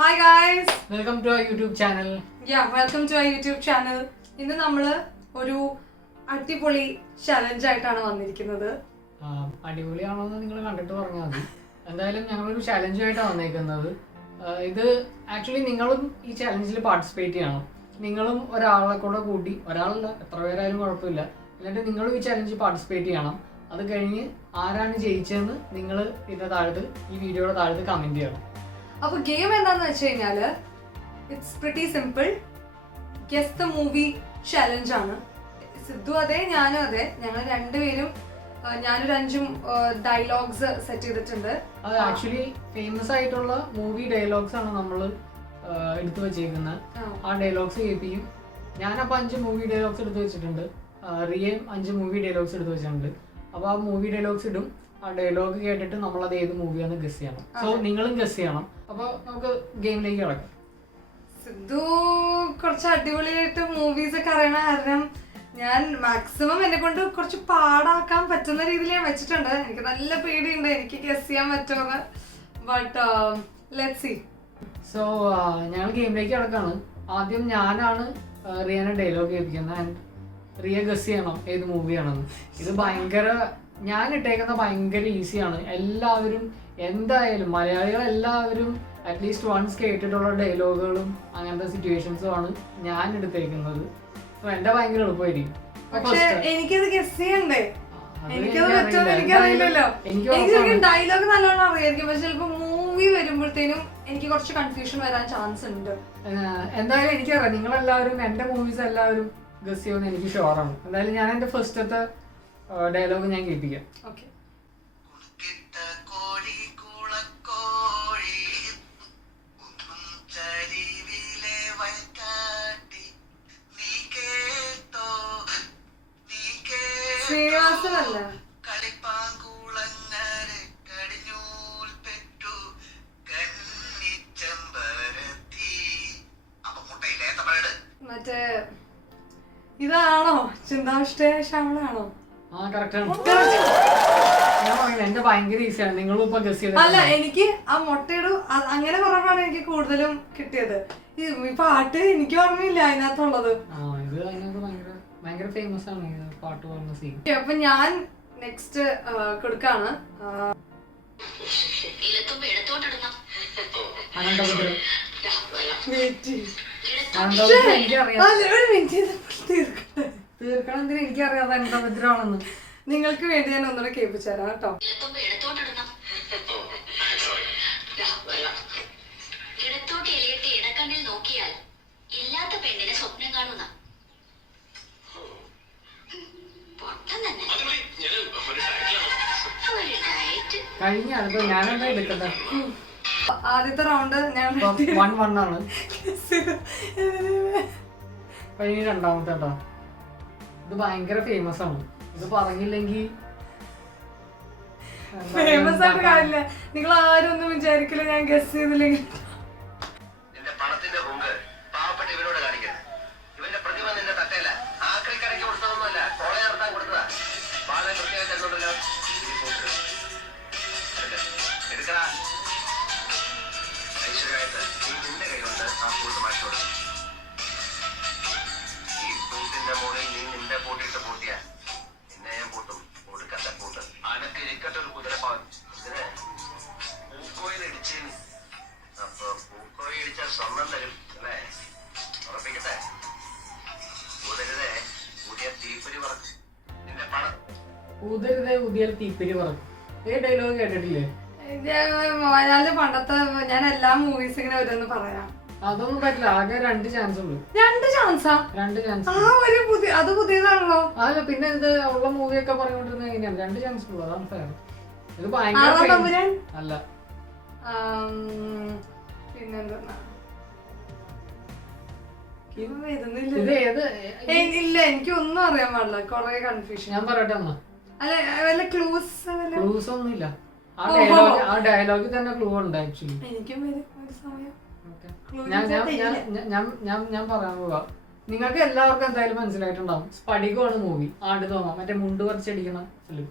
Hi guys! Welcome to our YouTube channel. Yeah, welcome to our YouTube channel. ഇന്ന് നമ്മള് ഒരു അടിപൊളി challenge ആയിട്ടാണ് വന്നിരിക്കുന്നത്. അടിപൊളിയാണോ എന്ന് നിങ്ങൾ കണ്ടിട്ട് പറഞ്ഞാൽ മതി. എന്തായാലും ഞങ്ങളൊരു ചലഞ്ചുമായിട്ടാണ് വന്നിരിക്കുന്നത്. ഇത് ആക്ച്വലി നിങ്ങളും ഈ ചലഞ്ചിൽ പാർട്ടിസിപ്പേറ്റ് ചെയ്യണം. നിങ്ങളും ഒരാളെ കൂടെ കൂട്ടി, ഒരാളല്ല എത്ര പേരായാലും കുഴപ്പമില്ല, എന്നിട്ട് നിങ്ങളും ഈ ചലഞ്ചിൽ പാർട്ടിസിപ്പേറ്റ് ചെയ്യണം. അത് കഴിഞ്ഞ് ആരാണ് ജയിച്ചതെന്ന് നിങ്ങൾ ഇതിൻ്റെ താഴത്ത്, ഈ വീഡിയോയുടെ താഴത്ത് കമൻറ്റ് ചെയ്യണം. അപ്പൊ ഗെയിം എന്താന്ന് വെച്ച് കഴിഞ്ഞാല് it's pretty simple. Guess the movie challenge ആണ്. സിദ്ധു അതെ, ഞാനും അതെ. ഞങ്ങൾ രണ്ടുപേരും ഞാനൊരു 5 ഡയലോഗ്സ് സെറ്റ് ചെയ്തിട്ടുണ്ട്. അത് ആക്ച്വലി ഫേമസ് ആയിട്ടുള്ള മൂവി ഡയലോഗ്സ് ആണ് നമ്മൾ എടുത്തു വെച്ചേക്കുന്നത്. ആ ഡയലോഗ്സ് കേൾപ്പിക്കും. ഞാനപ്പോൾ 5 മൂവി ഡയലോഗ്സ് എടുത്തു വെച്ചിട്ടുണ്ട്. റിയയും 5 മൂവി ഡയലോഗ്സ് എടുത്തു വെച്ചിട്ടുണ്ട്. അപ്പോൾ ആ മൂവി ഡയലോഗ്സ് ഇടും. ആ ഡയലോഗ് കേട്ടിട്ട് നമ്മളത് ഏത് മൂവിയാന്ന് ഗസ് ചെയ്യണം. സോ നിങ്ങളും ഗസ് ചെയ്യണം. അപ്പോൾ നമുക്ക് ഗെയിമിലേക്ക് കിടക്കാം. സിദ്ധു കുറച്ച് അടിപൊളിയായിട്ട് മൂവീസ് ഒക്കെ അറിയണ കാരണം ഞാൻ മാക്സിമം എന്നെ കൊണ്ട് കുറച്ച് പാടാക്കാൻ പറ്റുന്ന രീതിയിൽ ഞാൻ വെച്ചിട്ടുണ്ട്. എനിക്ക് നല്ല പേടിയുണ്ട് എനിക്ക് ഗസ് ചെയ്യാൻ പറ്റുമെന്ന്. But let's see. സോ ഞങ്ങൾ ഗെയിമിലേക്ക് കിടക്കാണ്. ആദ്യം ഞാനാണ് റിയനെ ഡയലോഗ് കേൾപ്പിക്കുന്നത്. ആൻഡ് റിയ ഗസ് ചെയ്യണം ഏത് മൂവിയാണെന്ന്. ഇത് ഭയങ്കര, ഞാൻ ഇട്ടേക്കുന്ന ഭയങ്കര ഈസിയാണ്. എല്ലാവരും എന്തായാലും മലയാളികൾ എല്ലാവരും അറ്റ്ലീസ്റ്റ് വൺസ് കേട്ടിട്ടുള്ള ഡയലോഗുകളും അങ്ങനത്തെ സിറ്റുവേഷൻസും ആണ് ഞാൻ എടുത്തേക്കുന്നത്. സോ എന്റെ ഭയങ്കര എളുപ്പമായിരിക്കും. പക്ഷെ എനിക്കത് ഗസ് ചെയ്യണ്ടേ? എനിക്കത് പറ്റുമെന്ന് എനിക്കറിയില്ലല്ലോ. എനിക്ക് ഡയലോഗ് നല്ലോണം അറിയായിരിക്കും, പക്ഷെ ചിലപ്പോ മൂവി വരുമ്പോഴത്തേനും എനിക്ക് കുറച്ച് കൺഫ്യൂഷൻ വരാൻ ചാൻസ് ഉണ്ട്. എന്തായാലും എനിക്കറിയാം നിങ്ങളെല്ലാവരും എന്റെ മൂവീസ് എല്ലാവരും ഗസ് ചെയ്യുമെന്ന് എനിക്ക് ഷുവറാണ്. എന്തായാലും ഞാൻ എന്റെ ഫസ്റ്റത്തെ ഡയലോഗ് ഞാൻ കേൾപ്പിക്കാം. ഓക്കെ. ശ്രീനിവാസനല്ല, മറ്റേ ഇതാണോ ചിന്താവിഷ്ടയ ശ്യാമളാണോ? ആ കറക്റ്റ് ആണ്. ഞാൻ പറയുന്നത് എന്റെ ഭയങ്കര ഈസിയാണ്. നിങ്ങളും ഇപ്പൊ ഗസ് ചെയ്ത. അല്ല, എനിക്ക് ആ മുട്ടയുടെ അങ്ങനെ പറഞ്ഞപ്പോഴാണ് എനിക്ക് കൂടുതലും കിട്ടിയത്. ഈ പാട്ട് എനിക്ക് ഓർമ്മയില്ല അതിനകത്തുള്ളത്. ഇത് അതിനകത്ത് ഭയങ്കര ഫേമസ് ആണ് ഈ പാട്ട് പറഞ്ഞ സീൻ. അപ്പൊ ഞാൻ നെക്സ്റ്റ് കൊടുക്കാണ്. അനന്തപുരം. തീർക്കണം എന്തിനാ? എനിക്കറിയാം അനന്തപുരമാണെന്ന്. നിങ്ങൾക്ക് വേണ്ടി ഞാൻ ഒന്നുകൂടെ കേൾപ്പിച്ചു തരാം കേട്ടോ. ഇല്ലാത്ത പെണ്ണിനെ സ്വപ്നം കാണുന്ന കഴിഞ്ഞ അടുത്ത് ഞാനെന്താ എടുക്കുന്നത്? ആദ്യത്തെ റൗണ്ട് ഞാൻ 1-1 ആണ്. കഴിഞ്ഞ രണ്ടാമത്തെ കേട്ടോ. ഇത് ഭയങ്കര ഫേമസ് ആണ്. ഇത് പറഞ്ഞില്ലെങ്കിൽ ഫേമസ് ആയിട്ട് കാര്യമില്ല. നിങ്ങൾ ആരും ഒന്നും വിചാരിക്കില്ല ഞാൻ ഗസ് ചെയ്തില്ലെങ്കിൽ. ഊതരുതേ ഊതിയാൽ തീപ്പരി പറക്കും. ഈ ഡയലോഗ് കേട്ടിട്ടില്ലേ? മലയാളത്തിലെ പണ്ടത്തെ ഞാൻ എല്ലാ മൂവീസ് ഇങ്ങനെ ഓരോന്ന് പറയാം. അതൊന്നും പറ്റില്ല. ആകെ 2 ചാൻസ് ഉള്ളൂ. 2 ചാൻസാ? 2 ചാൻസ്. അത് പുതിയതാണല്ലോ. അതല്ല, പിന്നെ ഇത് ഉള്ള മൂവിയൊക്കെ പറഞ്ഞുകൊണ്ടിരുന്ന എങ്ങനെയാണ്? 2 ചാൻസ് ഉള്ളൂ. അതാണ് ഫെയർ. ഇത് അല്ല. പിന്നെന്താ ഇല്ല, എനിക്ക് ഒന്നും അറിയാൻ പാടില്ല. കൊറേ കൺഫ്യൂഷൻ. ഞാൻ പറയട്ടെ എന്നാ. അല്ല, വല്ല ക്ലൂസ് ഒന്നുമില്ല. ആ ഡയലോഗിൽ തന്നെ ക്ലൂ ഉണ്ട് ആക്ച്വലി. എനിക്കും ഒരു സമയം ഞാൻ പറയാൻ പോവാ. നിങ്ങൾക്ക് എല്ലാവർക്കും എന്തായാലും മനസ്സിലായിട്ടുണ്ടാവും. സ്പടികമാണ് മൂവി. ആട് തോന്നാം, മറ്റേ മുണ്ട് പറിച്ചടിക്കുന്ന ഫിലിം.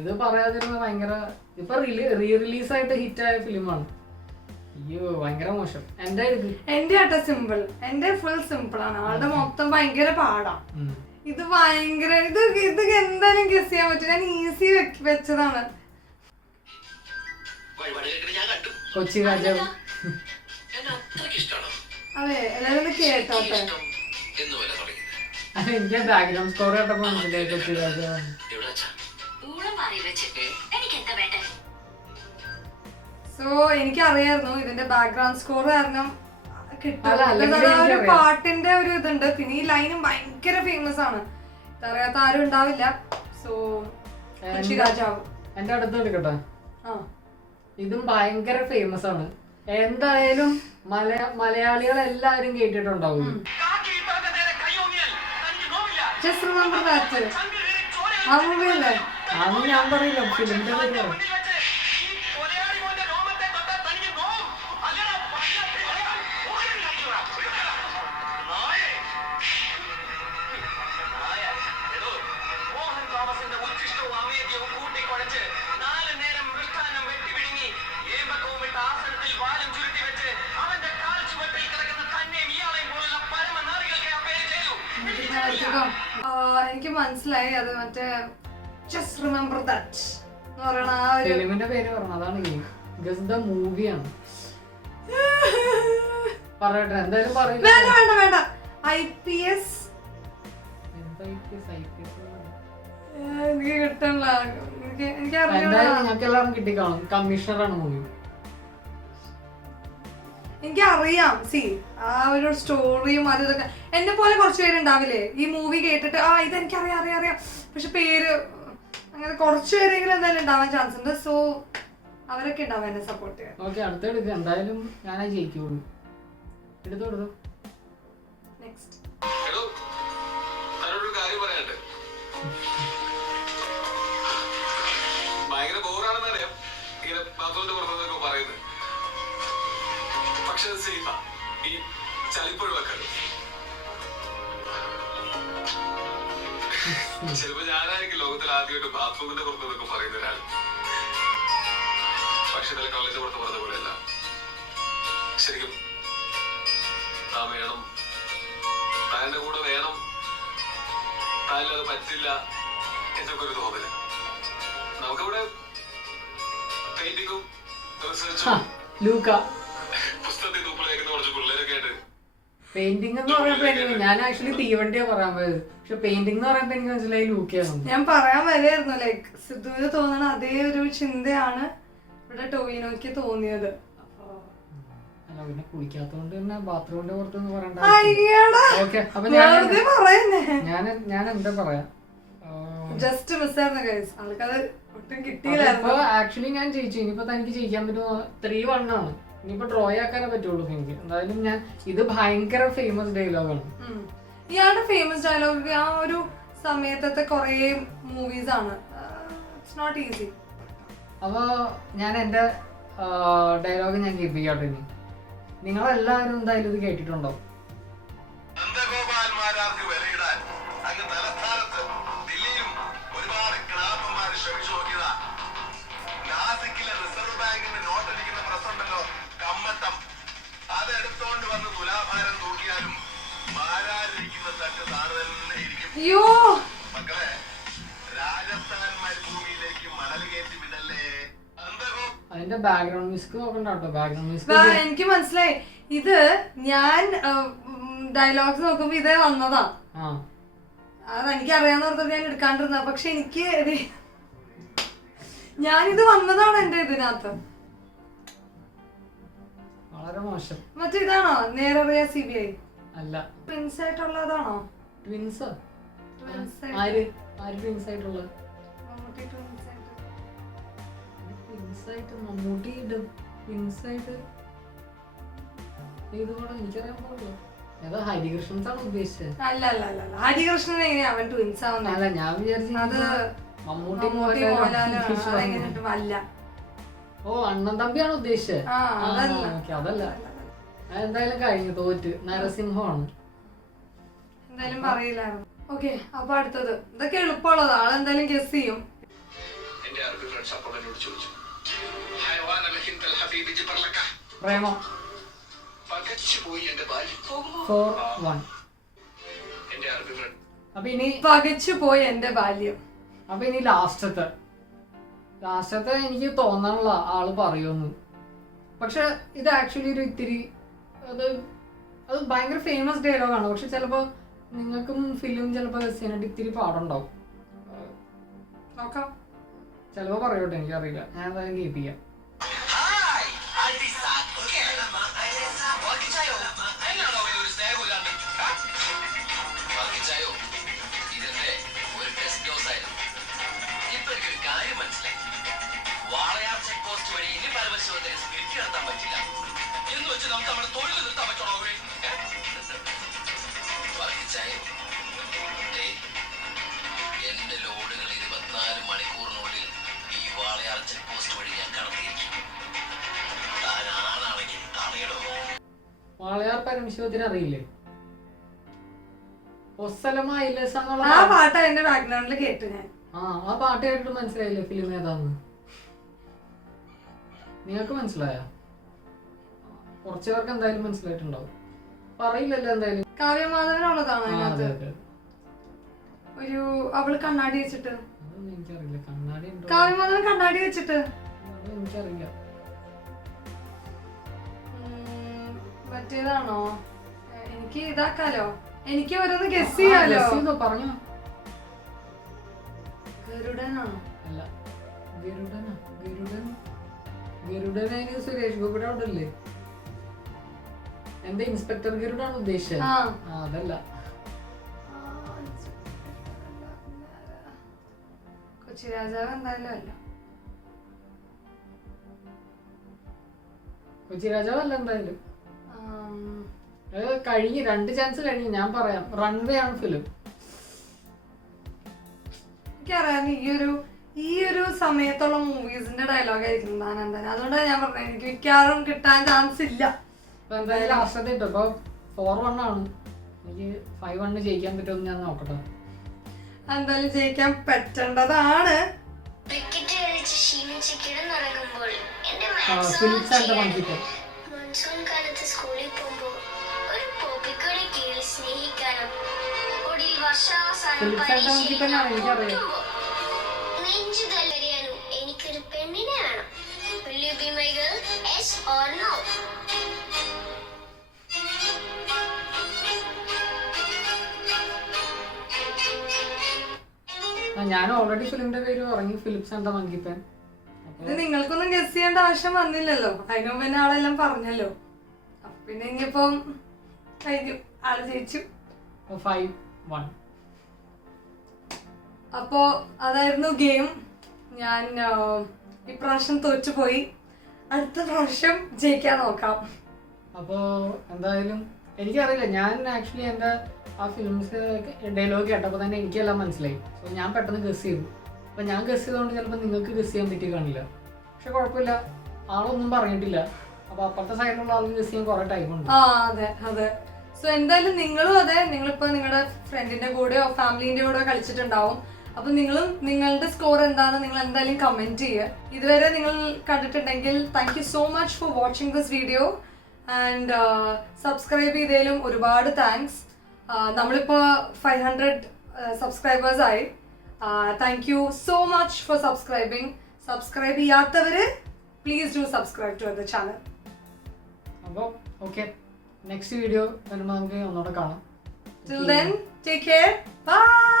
ഇത് പറയാതിരുന്ന ഭയങ്കര ഇപ്പൊ റീ റിലീസായിട്ട് ഹിറ്റായ ഫിലിമാണ്. ഈ അയ്യോ ഭയങ്കര മോശം. എന്റെ എന്റെ ആട്ടോ സിമ്പിൾ, എന്റെ ഫുൾ സിമ്പിൾ ആണ്. ആളുടെ മൊത്തം ഭയങ്കര പാടാ. ഇത് ഭയങ്കര ഇത് എന്തായാലും ഗസ് ചെയ്യാൻ പറ്റും. ഞാൻ ഈസി വെച്ചതാണ്. കൊച്ചി രാജാവ്. അതെ എല്ലാരും ഒന്ന് കേട്ടോട്ടെ. എനിക്ക് ബാക്ക്ഗ്രൗണ്ട് സ്കോർ കേട്ടപ്പോ മനസ്സിലായി കൊച്ചി രാജാവ്. സോ എനിക്കറിയായിരുന്നു ഇതിന്റെ ബാക്ക്ഗ്രൗണ്ട് സ്കോർ കാരണം ഒരു പാട്ടിന്റെ ഒരു ഇതുണ്ട്. പിന്നെ ഈ ലൈനും ഭയങ്കര ഫേമസ് ആണ്, അറിയാത്ത ആരും ഉണ്ടാവില്ല. സോ കൊച്ചി രാജാവ്. എന്റെ അടുത്ത് എടുക്കട്ടെ. ഇതും ഭയങ്കര ഫേമസ് ആണ്. എന്തായാലും മലയാളികൾ എല്ലാരും കേട്ടിട്ടുണ്ടാവും. Just remember that. ആ മൂവി അല്ലേ? അന്ന് ഞാൻ പറയില്ല, ഫിലിമിന്റെ പേര് പറ. എനിക്ക് മനസ്സിലായി, അത് മറ്റേ ജസ്റ്റ് റിമെമ്പർ ദാറ്റ് എന്ന് പറയണ ആ ഒരു ഫിലിമിന്റെ പേര് പറഞ്ഞു. അതാണ് ഗസ് ദ മൂവിയാണ്. പറയട്ടെ, എന്തായാലും പറയില്ല. വേണ്ട വേണ്ട വേണ്ട. IPS എനിക്ക് കിട്ടണില്ല. ഞങ്ങൾക്ക് എല്ലാവരും കിട്ടിക്കാണും. കമ്മീഷണറാണ് മൂവി. എനിക്കറിയാം. സി ആ ഒരു സ്റ്റോറിയും അത് ഇതൊക്കെ എന്നെ പോലെ കുറച്ച് പേരുണ്ടാവില്ലേ ഈ മൂവി കേട്ടിട്ട് ഇതെനിക്ക് അറിയാം പക്ഷെ പേര് അങ്ങനെ കുറച്ച് പേരെങ്കിലും എന്തായാലും ഉണ്ടാവാൻ ചാൻസ് ഉണ്ട്. സോ അവരൊക്കെ ഉണ്ടാവും എന്നെ സപ്പോർട്ട് ചെയ്യാൻ. ഓക്കെ, അടുത്ത എടുക്കുക. എന്തായാലും ഞാനാ ജയിക്കുള്ളൂ. എടുത്തു നെക്സ്റ്റ്. ഭയങ്കര ബോറാണെന്നറിയാം ഇങ്ങനെ ബാത്റൂമിന്റെ പുറത്തൊക്കെ പറയുന്നത്. പക്ഷെ അത് സേഫാ. ഈ ചളിപ്പൊഴിവാക്കാറ് ചിലപ്പോ ഞാനായിരിക്കും ലോകത്തിൽ ആദ്യമായിട്ട് ബാത്റൂമിന്റെ പുറത്തൊക്കെ പറയുന്ന ഒരാൾ. പക്ഷെ ഇന്നലെ കോളേജിന്റെ പുറത്ത് പറഞ്ഞ പോലെയല്ല. ശരിക്കും താൻ വേണം, താൻ്റെ കൂടെ വേണം, താനില്ലാതെ പറ്റില്ല എന്നൊക്കെ ഒരു തോന്നല്. നമുക്കിവിടെ പെയിന്റിങ്ങും റിസർച്ചും പുസ്തകത്തിൽ തൂപ്പിലേക്കുന്ന കുറച്ച് പിള്ളേരൊക്കെ ആയിട്ട്. പെയിന്റിംഗ് എന്ന് പറയുമ്പോ ഞാൻ ആക്ച്വലി തീവണ്ടിയാ പറയാൻ പോയത്. പക്ഷെ പെയിന്റിംഗ് എന്ന് പറയുമ്പോ എനിക്ക് മനസ്സിലായി ലൂക്കയാണ്. ഞാൻ പറയാൻ വരെയായിരുന്നു ലൈക്ക് സിദ്ധുവിന് തോന്നണ അതേ ഒരു ചിന്തയാണ് ഇവിടെ ടോവിനോയ്ക്ക് തോന്നിയത്. അല്ല, പിന്നെ കുളിക്കാത്തോണ്ട് തന്നെ ബാത്റൂമിന്റെ പുറത്തൊന്നും പറയണ്ട. ഓക്കെ, അപ്പൊ ഞാൻ എന്താ പറയാ, ജസ്റ്റ് മിസ്സായിരുന്നു ഗൈസ്. ആൾക്കത് ഒട്ടും കിട്ടിയില്ലായിരുന്നു. ആക്ച്വലി ഞാൻ ജയിച്ചു. ഇനിയിപ്പോ തനിക്ക് ജയിക്കാൻ പറ്റുമോ? 3-1 ആണ്. ഇനിയിപ്പോ ഡ്രോ ആക്കാനേ പറ്റുള്ളൂ എനിക്ക്. എന്തായാലും ഞാൻ ഇത് ഭയങ്കര ഫേമസ് ഡയലോഗാണ്. ഇയാളുടെ ഫേമസ് ഡയലോഗ് ആ ഒരു സമയത്തെ കൊറേ മൂവീസ് ആണ്. It's not easy. അപ്പൊ ഞാൻ എന്റെ ഡയലോഗ് ഞാൻ കേൾപ്പിക്കാട്ടോ. ഇനി നിങ്ങളെല്ലാവരും എന്തായാലും ഇത് കേട്ടിട്ടുണ്ടാവും. അയ്യോ അതിന്റെ ബാക്ക്ഗ്രൗണ്ട് മ്യൂസിക് നോക്കണ്ടോ? ബാക്ക്ഗ്രൗണ്ട് മ്യൂസിക് എനിക്ക് മനസ്സിലായി. ഇത് ഞാൻ ഡയലോഗ്സ് നോക്കുമ്പോ ഇതേ വന്നതാ. അതെനിക്ക് അറിയാന്ന് പറഞ്ഞത് ഞാൻ എടുക്കാണ്ടിരുന്ന. പക്ഷെ എനിക്ക് ഞാനിത് വന്നതാണ് എന്റെ ഇതിനകത്ത്. വളരെ മോശം. മറ്റേതാണോ നേരറിയ CBI? അല്ല, ട്വിൻസ് ആയിട്ടുള്ളതാണോ? ട്വിൻസ് ആര് ട്വിൻസ് ആയിട്ടുള്ളത്? ട്വിൻസായിട്ട് മമ്മൂട്ടി ട്വിൻസായിട്ട് ഏത് പടം എനിക്കറിയാൻ പാടില്ല. ഏതോ ഹരികൃഷ്ണൻസ് ആണ് ഉദ്ദേശിച്ചത്. അല്ല ഹരികൃഷ്ണൻ എങ്ങനെയാ അവൻ ട്വിൻസ് ആവുന്നത്? അല്ല, ഞാൻ വിചാരിച്ചത് മമ്മൂട്ടി അല്ല. ഓ, അണ്ണൻ തമ്പിയാണ് ഉദ്ദേശിച്ചത്. അതല്ല. എന്തായാലും കഴിഞ്ഞു, തോറ്റ്. നരസിംഹമാണ്. എന്തായാലും പറയില്ലായിരുന്നു. ഓക്കെ, അപ്പൊ അടുത്തത് ഇതൊക്കെ എളുപ്പമുള്ളത്. ആളെന്തായാലും ഗസ് ചെയ്യും. എന്റെ അറബി ഫ്രണ്ട്സ് അപ്പോൾ എന്നോട് ചോദിച്ചു, ഹൈവാൻ അൽ ഹിന്ദ് അൽ ഹബീബ് ജിബ്രലക പ്രേമം. പകച്ചുപോയി എന്റെ ബാല്യം 4-1. എന്റെ അറിവുകൾ അപ്പൊ ഇനി പകച്ചു പോയി എന്റെ ബാല്യം. ലാസ്റ്റത്തെ എനിക്ക് തോന്നാനുള്ള ആള് പറയുമെന്ന്. പക്ഷെ ഇത് ആക്ച്വലി ഒരു ഇത്തിരി അത് ഭയങ്കര ഫേമസ് ഡയലോഗാണ്. പക്ഷെ ചിലപ്പോൾ നിങ്ങൾക്കും ഫിലിം ചിലപ്പോൾ ഗസ് ചെയ്യാനായിട്ട് ഇത്തിരി പാടുണ്ടാവും. നോക്കാം. ചിലപ്പോൾ പറയോട്ടെ, എനിക്കറിയില്ല. ഞാൻ എന്തായാലും കേൾപ്പിക്കാം. വാളയാർ ചെക്ക് പോസ്റ്റ് വഴി ഇനി പരമശിവത്തിന് സ്പിരിറ്റ് നടത്താൻ പറ്റില്ല എന്ന് വെച്ച് നമുക്ക് നമ്മുടെ തൊഴിൽ നിർത്താൻ പറ്റണോ? എന്റെ ലോഡുകൾ 24 മണിക്കൂറിനുള്ളിൽ ഈ വാളയാർ ചെക്ക് പോസ്റ്റ് വഴി ഞാൻ കടത്തിയിരിക്കും. താൻ ആണാണെങ്കിൽ തടയടോ. വാളയാർ പരമശിവത്തിന് അറിയില്ലേ? ആ പാട്ട് എന്റെ ബാക്ക്ഗ്രൗണ്ടിൽ കേട്ടു ഞാൻ. ആ പാട്ട് കേട്ടിട്ട് മനസ്സിലായില്ലേ ഫിലിം ഏതാന്ന്? നിങ്ങൾക്ക് മനസ്സിലായോ? കുറച്ചു പേർക്ക് എന്തായാലും മനസ്സിലായിട്ടുണ്ടാവും. പറയില്ലല്ലോ എന്തായാലും. കാവ്യമാധവനുള്ളതാണ് അതിനകത്ത്. ഒരു അവള് കണ്ണാടി വെച്ചിട്ട്. അതൊന്നും എനിക്കറിയില്ല. കണ്ണാടി ഉണ്ടോ? കാവ്യമാധവൻ കണ്ണാടി വെച്ചിട്ട്. അതൊന്നും എനിക്കറിയില്ല. മറ്റേതാണോ? എനിക്ക് ഇതാക്കാലോ, എനിക്ക് ഓരോന്ന് ഗസ് ചെയ്യാലോ. പറഞ്ഞോ. ഗരുഡനാണോ? അല്ല, ഗരുഡന് സുരേഷ് ഗോപിയുടെ അവിടെ അല്ലേ? എന്റെ ഇൻസ്പെക്ടർ ഗരുഡാണ് ഉദ്ദേശിച്ചത്. അതല്ല. കൊച്ചി രാജാവ് എന്തായാലും അല്ല. കൊച്ചി രാജാവ് അല്ല എന്തായാലും. കഴിഞ്ഞ് 2 ചാൻസ് കഴിഞ്ഞ്. ഞാൻ പറയാം, റൺവേ ആണ് ഫിലിം. എനിക്കറിയാം ഈ ഒരു സമയത്തുള്ള മൂവീസിന്റെ ഡയലോഗ് ആയിരിക്കും എന്തായാലും. അതുകൊണ്ടാണ് ഞാൻ പറഞ്ഞത് എനിക്ക് മിക്കവാറും കിട്ടാൻ ചാൻസ് ഇല്ല. എന്തായാലും ലാസ്റ്റത്തെ ഇട്ടോ. ഇപ്പൊ 4-1 ആണ്. എനിക്ക് 5-1 ജയിക്കാൻ പറ്റുമെന്ന് ഞാൻ നോക്കട്ടെ. എന്തായാലും ജയിക്കാൻ പറ്റേണ്ടതാണ്. ക്രിക്കറ്റ് കളിച്ച് ക്ഷീണിച്ച് കിടന്നുറങ്ങുമ്പോൾ എന്റെ മൺസൂൺ കാലത്ത് സ്കൂളിൽ പോകുമ്പോൾ ഒരു പോപ്പിക്കോടെ കീഴിൽ സ്നേഹിക്കാനും ഒടുവിൽ വർഷാവസാനം നെഞ്ചു തലറിയാനും എനിക്കൊരു പെണ്ണിനെ വേണം. Will you be my girl? Yes or no? ഞാൻ ഓൾറെഡി ഫിലിമിന്റെ പേര് പറഞ്ഞു, Philips and the monkey pen. ഇത് നിങ്ങൾക്കൊന്നും ഗസ് ചെയ്യേണ്ട ആവശ്യം വന്നില്ലല്ലോ. അതിനു മുമ്പ് ആളെല്ലാം പറഞ്ഞല്ലോ. പിന്നെ ഇനിയിപ്പം കഴിഞ്ഞു, ആള് ജയിച്ചു. 5-1. അപ്പോ അതായിരുന്നു ഗെയിം. ഞാൻ ഇപ്രാവശ്യം തോറ്റുപോയി. അടുത്ത പ്രാവശ്യം ജയിക്കാൻ നോക്കാം. അപ്പോ എന്തായാലും എനിക്കറിയില്ല. ഞാൻ ആക്ച്വലി എൻ്റെ ആ ഫിലിംസ് ഡയലോഗ് കേട്ടപ്പോൾ തന്നെ എനിക്കെല്ലാം മനസ്സിലായി. സോ ഞാൻ പെട്ടെന്ന് ഗസ് ചെയ്തു. അപ്പം ഞാൻ ഗസ് ചെയ്തുകൊണ്ട് ചിലപ്പോൾ നിങ്ങൾക്ക് ഗസ് ചെയ്യാൻ പറ്റി കാണില്ല. പക്ഷെ കുഴപ്പമില്ല, ആളൊന്നും പറഞ്ഞിട്ടില്ല. അപ്പോൾ അപ്പുറത്തെ സൈഡിലുള്ള ആൾക്ക് ഗസ് ചെയ്യാൻ കുറേ ടൈമുണ്ട്. അതെ. സോ എന്തായാലും നിങ്ങളും അതെ, നിങ്ങളിപ്പോൾ നിങ്ങളുടെ ഫ്രണ്ടിന്റെ കൂടെയോ ഫാമിലിന്റെ കൂടെയോ കളിച്ചിട്ടുണ്ടാവും. അപ്പൊ നിങ്ങളും നിങ്ങളുടെ സ്കോർ എന്താണെന്ന് നിങ്ങൾ എന്തായാലും കമന്റ് ചെയ്യുക. ഇതുവരെ നിങ്ങൾ കണ്ടിട്ടുണ്ടെങ്കിൽ thank you so much for watching this video. And subscribe ചെയ്തതിലും ഒരുപാട് താങ്ക്സ്. നമ്മളിപ്പോൾ 500 സബ്സ്ക്രൈബേഴ്സ് ആയി. Thank you so much for subscribing. Subscribe ചെയ്യാത്തവര് please do subscribe to our channel. അപ്പോൾ ഓക്കെ, നെക്സ്റ്റ് വീഡിയോ വരുമ്പോൾ നമുക്ക് ഒന്നുകൂടെ കാണാം. Till then, take care. Bye.